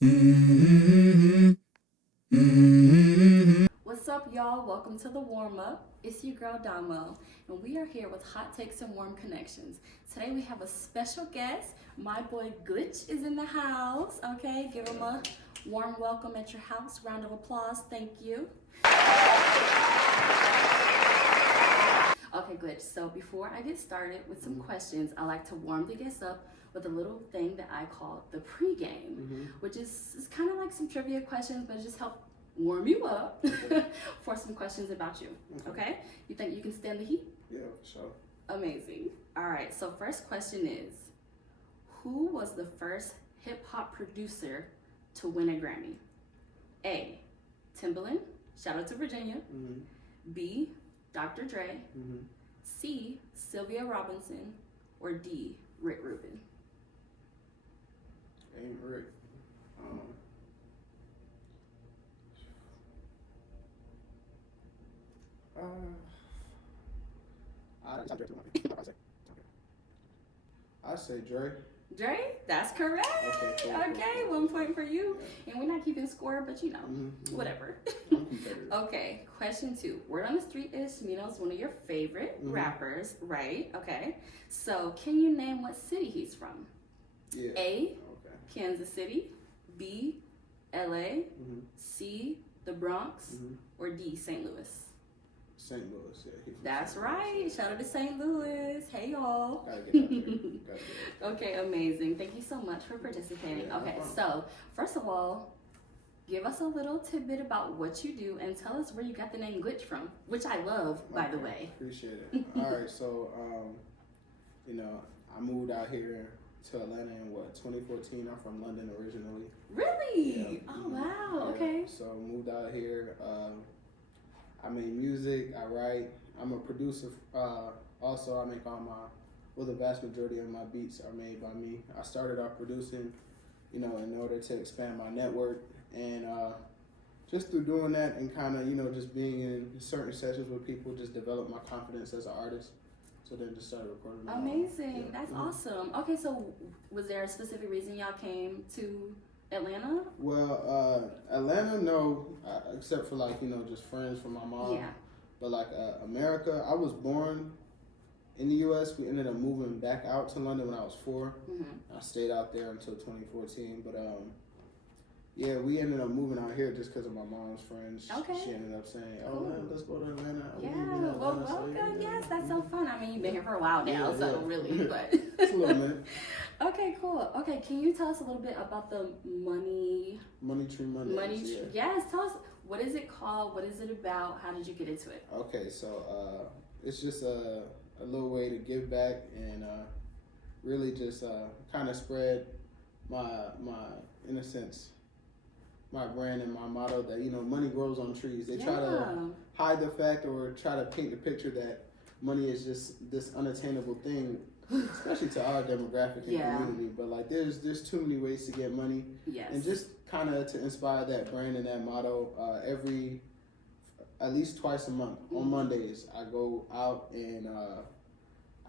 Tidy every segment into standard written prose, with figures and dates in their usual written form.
What's up, y'all? Welcome to the warm up. It's your girl Damo, and we are here with hot takes and warm connections. Today we have a special guest. My boy Glitch is in the house. Okay, give him a warm welcome at your house. Round of applause. Thank you. Okay, Glitch. So before I get started with some questions, I like to warm the guests up with a little thing that I call the pregame, which is kind of like some trivia questions, but it just help warm you up for some questions about you. Okay? You think you can stand the heat? Yeah, for sure. Amazing. All right. So first question is, who was the first hip hop producer to win a Grammy? A. Timbaland. Shout out to Virginia. B. Dr. Dre. C. Sylvia Robinson. Or D. Rick Rubin. Ain't Rick. I say Dre. Dre, that's correct. Okay, 1 point for you. Yeah. And we're not keeping score, but you know, whatever. Okay, question 2. Word on the street is Smino's one of your favorite rappers, right? Okay. So can you name what city he's from? Yeah. A, Kansas City. B, LA. C, the Bronx. Or D, St. Louis. St. Louis, yeah. That's right. Shout out to St. Louis. Hey, y'all. Gotta get out there. Okay, amazing. Thank you so much for participating. Yeah, okay, so first of all, give us a little tidbit about what you do and tell us where you got the name Glitch from, which I love, by the way. Appreciate it. All right, so, I moved out here to Atlanta in 2014. I'm from London originally. Really? Yeah. Oh, wow. Okay. So moved out here. I make music, I write, I'm a producer. Also, I make the vast majority of my beats are made by me. I started off producing, in order to expand my network. And just through doing that and kind of, just being in certain sessions with people, just developed my confidence as an artist. So then just started recording. Amazing. Yeah. That's awesome. Okay, so was there a specific reason y'all came to Atlanta? Well, Atlanta, no, except for just friends from my mom. Yeah. But America, I was born in the U.S. We ended up moving back out to London when I was 4. I stayed out there until 2014. But yeah, we ended up moving out here just because of my mom's friends. Okay. She ended up saying, "Oh, man, let's go to Atlanta." Yeah. Well, welcome. So, yes, that's so fun. I mean, you've been here for a while now, really, but it's a little minute. Okay, cool. Okay, can you tell us a little bit about the Money Tree Mondays? Yes, tell us, what is it called? What is it about? How did you get into it? Okay, so it's just a little way to give back and really just kind of spread my in a sense, my brand and my motto that, money grows on trees. They try to hide the fact or try to paint the picture that money is just this unattainable thing, especially to our demographic and community. But there's too many ways to get money. Yes. And just kind of to inspire that brand and that motto, at least twice a month on Mondays, I go out and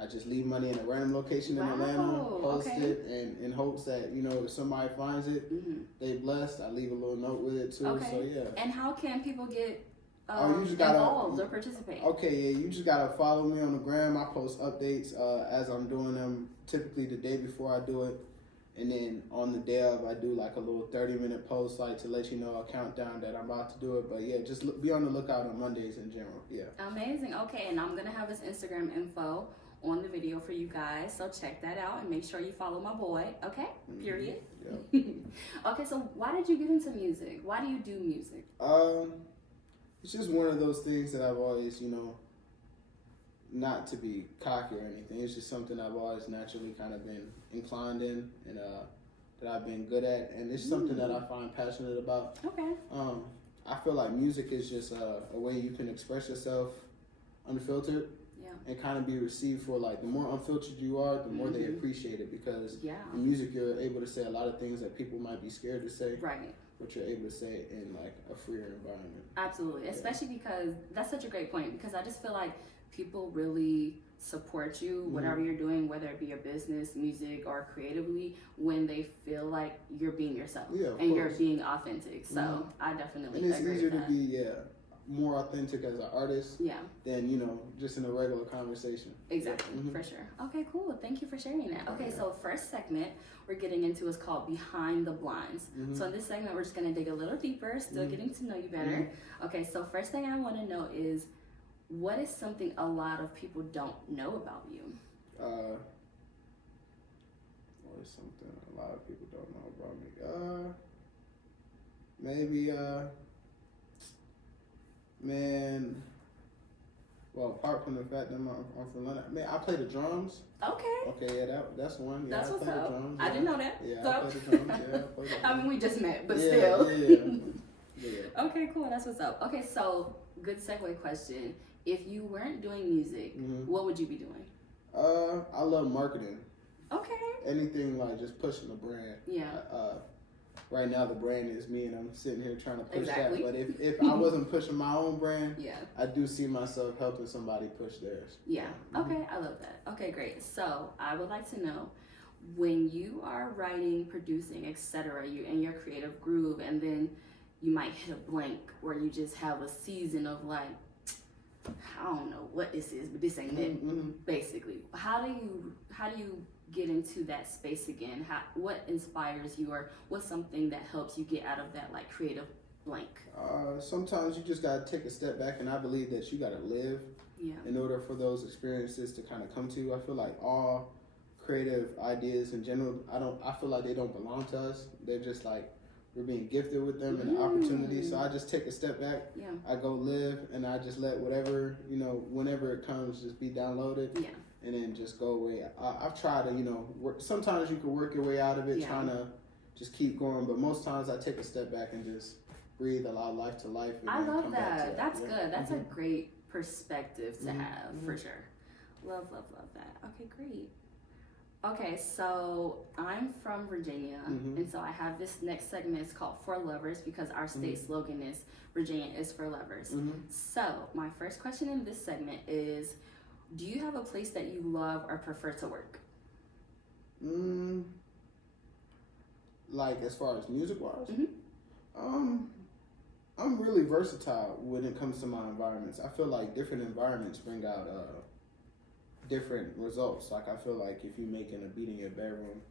I just leave money in a random location in Atlanta, post it, and in hopes that, if somebody finds it, they blessed. I leave a little note with it too. Okay. So yeah. And how can people get you just involved or participate? Okay, yeah, you just gotta follow me on the gram. I post updates as I'm doing them, typically the day before I do it. And then on the day of, I do like a little 30-minute post, to let you know a countdown that I'm about to do it. But yeah, just be on the lookout on Mondays in general. Yeah. Amazing. Okay, and I'm gonna have his Instagram info on the video for you guys, so check that out and make sure you follow my boy. Okay. Period. Yeah. Okay, so why did you get into music? Why do you do music? It's just one of those things that I've always, not to be cocky or anything. It's just something I've always naturally kind of been inclined in and that I've been good at. And it's something that I find passionate about. Okay. I feel like music is just a way you can express yourself unfiltered. And kind of be received for the more unfiltered you are, the more they appreciate it, because in music you're able to say a lot of things that people might be scared to say. Right. But you're able to say it in a freer environment. Absolutely. Especially because that's such a great point, because I just feel like people really support you, whatever you're doing, whether it be a business, music, or creatively, when they feel like you're being yourself and you're being authentic. So I definitely agree. And it's easier with to be more authentic as an artist than, you know, just in a regular conversation. Exactly, for sure. Okay, cool. Thank you for sharing that. Okay, so first segment we're getting into is called Behind the Blinds. So in this segment, we're just going to dig a little deeper, still getting to know you better. Okay, so first thing I want to know is, what is something a lot of people don't know about you? What is something a lot of people don't know about me? Maybe, man, well, apart from the fact that I'm from London, man, I play the drums. Okay, yeah, that's one. Yeah, that's I what's play up. The drums, I didn't know that. Yeah, so. I play the drums. Yeah, I play the drums. I mean, we just met, but still. Yeah. Okay, cool. That's what's up. Okay, so good segue question. If you weren't doing music, what would you be doing? I love marketing. Okay. Anything like just pushing the brand. Yeah. Right now the brand is me, and I'm sitting here trying to push that. But if I wasn't pushing my own brand, I do see myself helping somebody push theirs. Yeah. Okay, I love that. Okay, great. So I would like to know, when you are writing, producing, etc., you're in your creative groove, and then you might hit a blank where you just have a season of like, I don't know what this is, but this ain't it. Basically, how do you get into that space again? What inspires you, or what's something that helps you get out of that like creative blank? Sometimes you just gotta take a step back, and I believe that you gotta live in order for those experiences to kind of come to you. I feel like all creative ideas in general, I feel like they don't belong to us. They're just like, we're being gifted with them and the opportunity. So I just take a step back. I go live, and I just let whatever, you know, whenever it comes, just be downloaded. And then just go away. I've tried to, you know, work. Sometimes you can work your way out of it, trying to just keep going. But most times I take a step back and just breathe, allow life to life. And I love come that. Back to That's good. That's a great perspective to have, for sure. Love that. Okay, great. Okay, so I'm from Virginia, and so I have this next segment. It's called For Lovers, because our state slogan is Virginia is for lovers. So my first question in this segment is, do you have a place that you love or prefer to work? Like as far as music wise? I'm really versatile when it comes to my environments. I feel like different environments bring out different results. Like I feel like if you're making a beat in your bedroom,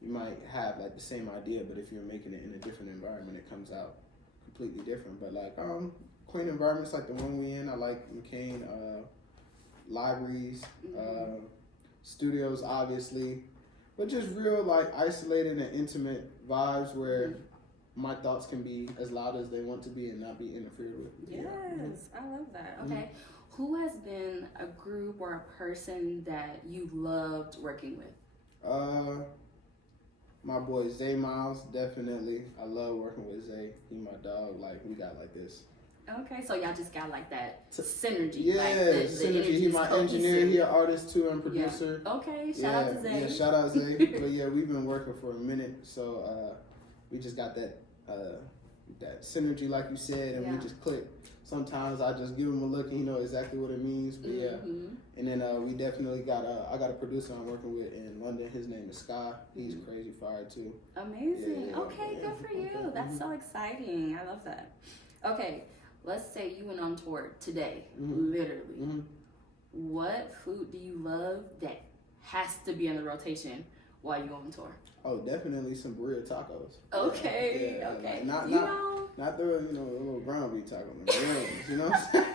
you might have like the same idea, but if you're making it in a different environment, it comes out completely different. But like clean environments like the one we in, I like McCain, libraries, studios obviously, but just real like isolated and intimate vibes where my thoughts can be as loud as they want to be and not be interfered with. Yes, I love that. Okay. Who has been a group or a person that you loved working with? My boy Zay Miles, definitely. I love working with Zay. He my dog. Like we got like this. Okay, so y'all just got like that synergy. Yeah, like synergy. He's my engineer. He an artist too and producer. Okay, shout out to Zay. Yeah, shout out Zay. But yeah, we've been working for a minute, so we just got that synergy, like you said, and we just click. Sometimes I just give him a look and he know exactly what it means. But and then we definitely got I got a producer I'm working with in London. His name is Sky. He's crazy fire too. Amazing. Okay, good for you. That's so exciting. I love that. Okay, let's say you went on tour today, literally. What food do you love that has to be in the rotation while you go on tour? Oh, definitely some burrito tacos. Okay, okay. Like, not the little ground beef tacos, the real ones, you know what I'm saying?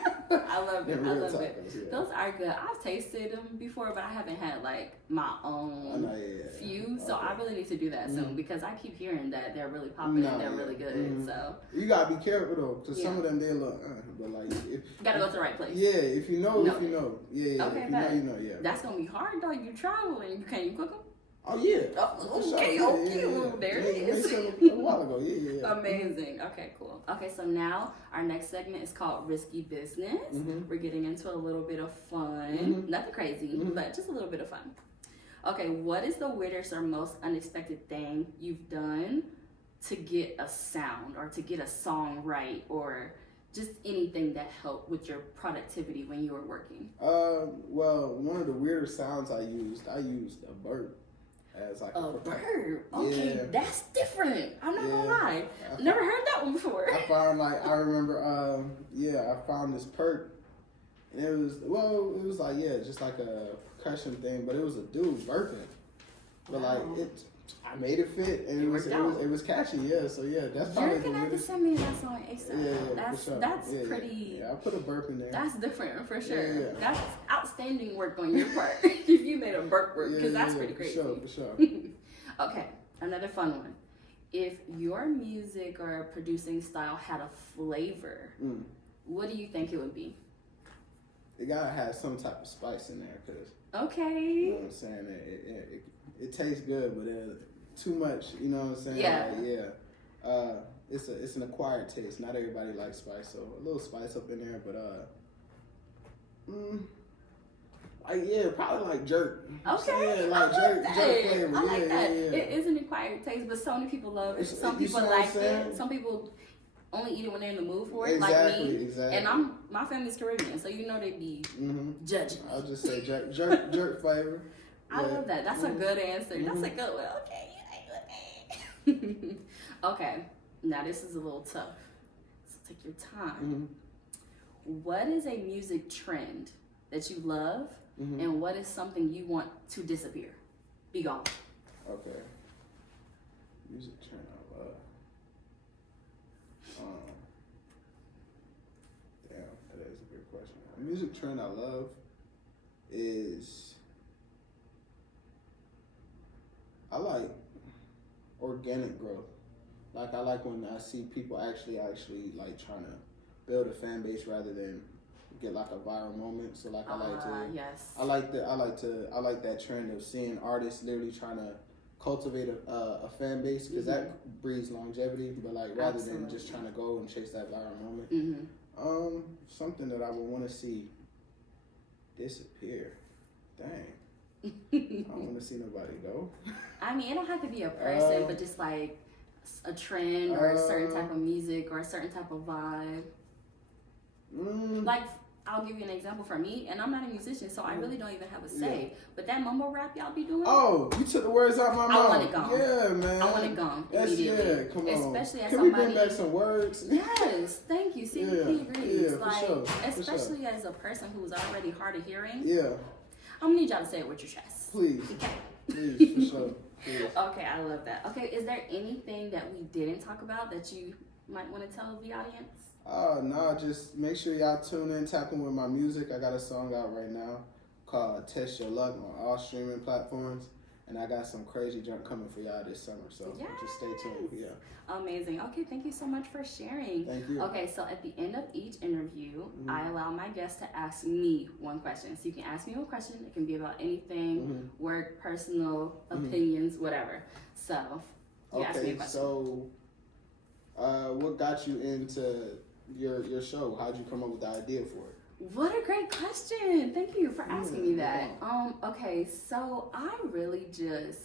I love it. I love tacos, it. Yeah. Those are good. I've tasted them before, but I haven't had like my own few. So I really need to do that soon because I keep hearing that they're really popular and they're really good. So you gotta be careful though, because some of them they look, but like you gotta go to the right place. Yeah, if you know, if you know, Okay, if you know, you know, yeah. That's gonna be hard though. You traveling, can you cook them? Oh yeah. Okay. There it is. A while ago. Yeah. Amazing. Okay, cool. Okay, so now our next segment is called Risky Business. We're getting into a little bit of fun. Nothing crazy, but just a little bit of fun. Okay, what is the weirdest or most unexpected thing you've done to get a sound or to get a song right or just anything that helped with your productivity when you were working? Well, one of the weirder sounds I used a burp as like A burp. Okay, yeah. that's different. I'm not gonna lie. I Never heard that one before. I found I remember I found this perk, and it was like just like a percussion thing, but it was a dude burping, but Wow. like I made it fit, and it was catchy, so that's probably You're gonna have to send me that song ASAP. Yeah, that's for sure. that's pretty. Yeah, I put a burp in there. That's different for sure. Yeah. That's outstanding work on your part. If you made a burp work, because that's pretty crazy. For sure. Okay, another fun one. If your music or producing style had a flavor, what do you think it would be? It gotta have some type of spice in there, cause okay. you know what I'm saying. It tastes good, but too much. You know what I'm saying? Yeah. Like, it's an acquired taste. Not everybody likes spice, so a little spice up in there. But probably like jerk. Okay, like jerk flavor. I like that. Yeah. It is an acquired taste, but so many people love it. Some people like it. Some people only eat it when they're in the mood for it, like me. Exactly. And my family's Caribbean, so you know they be judging. I'll just say jerk flavor. I love that. That's a good answer. That's a good one. Okay. Okay. Now this is a little tough. So take your time. What is a music trend that you love, and what is something you want to disappear? Be gone. Okay. Music trend I love. Damn, that is a good question. A music trend I love is I like organic growth. Like I like when I see people actually like trying to build a fan base rather than get like a viral moment. So like I like that trend of seeing artists literally trying to cultivate a fan base, because that breeds longevity. But like rather than just trying to go and chase that viral moment, something that I would want to see disappear. Dang, I don't want to see nobody go. I mean, it don't have to be a person, but just like a trend or a certain type of music or a certain type of vibe. Like, I'll give you an example for me, and I'm not a musician, so I really don't even have a say. But that mumble rap y'all be doing, oh, you took the words out of my mouth. I want it gone. Yeah, man. I want it gone immediately. Come on. Especially as Can somebody. we bring back some words? Yes, thank you. See, he agrees. Yeah, like, for sure. especially as a person who's already hard of hearing. Yeah. I'm gonna need y'all to say it with your chest. Please. Okay. Please, for sure. Please. Okay, I love that. Okay, is there anything that we didn't talk about that you might want to tell the audience? No, just make sure y'all tune in, tap in with my music. I got a song out right now called Test Your Luck on all streaming platforms. And I got some crazy junk coming for y'all this summer, so just stay tuned. Yeah. Amazing. Okay, thank you so much for sharing. Thank you. Okay, so at the end of each interview, I allow my guests to ask me one question. So you can ask me one question. It can be about anything, work, personal, opinions, whatever. So you ask me a question. So what got you into your show? How'd you come up with the idea for it? What a great question. Thank you for asking me that. Okay, so I really just,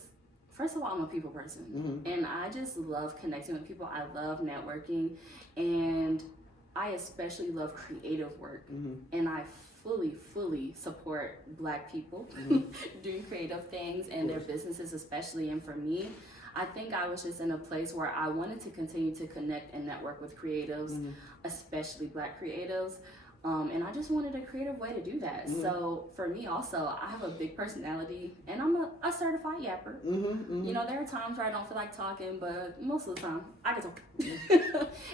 first of all, I'm a people person. And I just love connecting with people. I love networking. And I especially love creative work. And I fully support Black people doing creative things and their businesses especially. And for me, I think I was just in a place where I wanted to continue to connect and network with creatives, especially Black creatives. And I just wanted a creative way to do that. So for me also, I have a big personality and I'm a certified yapper. You know, there are times where I don't feel like talking, but most of the time I can talk.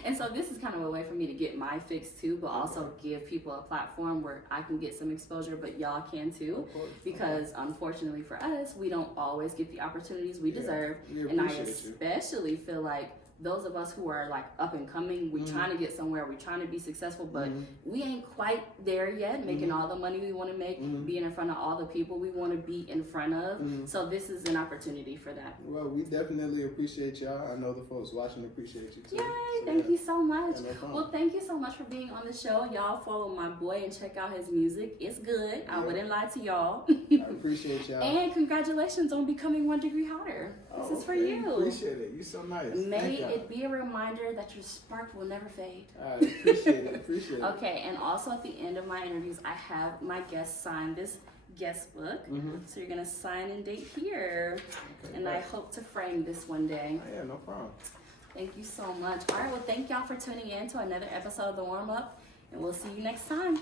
And so this is kind of a way for me to get my fix too, but also give people a platform where I can get some exposure, but y'all can too. Because unfortunately for us, we don't always get the opportunities we deserve. And I especially feel like those of us who are like up and coming, we're trying to get somewhere, we're trying to be successful, but we ain't quite there yet, making all the money we want to make, being in front of all the people we want to be in front of. So this is an opportunity for that. Well, we definitely appreciate y'all. I know the folks watching appreciate you too. Yay, thank you so much. Well, thank you so much for being on the show. Y'all follow my boy and check out his music. It's good. I wouldn't lie to y'all. I appreciate y'all. And congratulations on becoming 1 degree hotter. This is for okay. you. Appreciate it. You're so nice. May Thank y'all. it be a reminder that your spark will never fade. All right, appreciate it. Appreciate it. Okay, and also at the end of my interviews, I have my guests sign this guest book. So you're gonna sign and date here, Okay, and I hope to frame this one day. Oh, yeah, no problem. Thank you so much. All right, well, thank y'all for tuning in to another episode of The Warm Up, and we'll see you next time.